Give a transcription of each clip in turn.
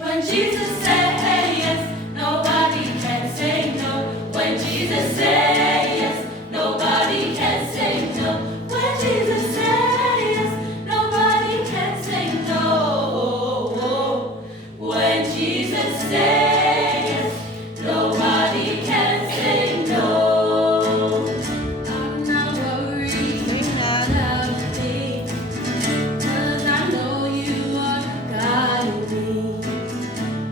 When Jesus says yes, nobody can say no. When Jesus says yes, nobody can say no. When Jesus says yes, nobody can say no. When Jesus says yes, nobody can say no. I'm not worried about a thing, 'cause I know you are guiding me.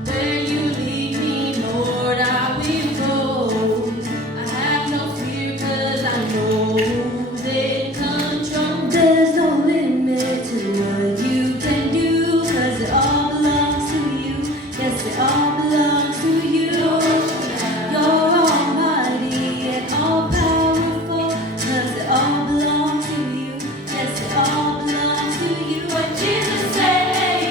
Where you lead me, Lord, I will go. I have no fear, 'cause I know that control. There's no limit to what you can do, 'cause it all belongs to you. Yes, it all belongs to you. You're almighty and all powerful, 'cause it all belongs to you. Yes, it all belongs to you. When Jesus says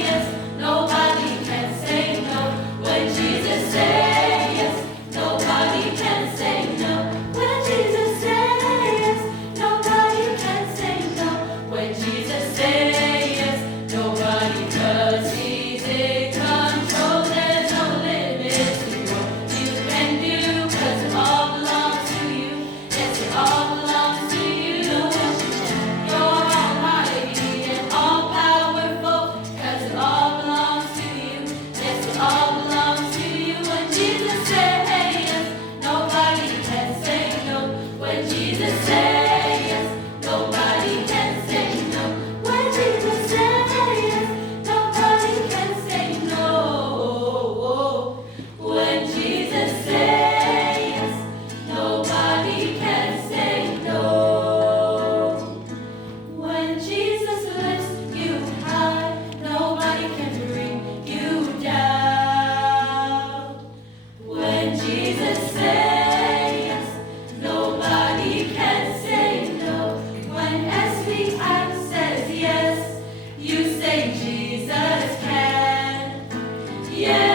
yes, nobody can say no. When Jesus says yes, nobody can say no. When Jesus says yes, nobody can say no. When Jesus says yes, nobody, 'cause He's in control. There's no limit to what you can do, 'cause it all belongs to you. Yes, it all belongs to you. You're almighty and all powerful, 'cause it all belongs to you. Yes, it all belongs to you. When Jesus says yes, nobody can say no. When Jesus says yes, nobody can say no. When Jesus says yes, nobody can say no. When Jesus says yes, nobody can say no. When Jesus lifts you high, nobody can bring you down. When Jesus says yes, nobody can say no. When SBI says yes, you say Jesus can. Yes.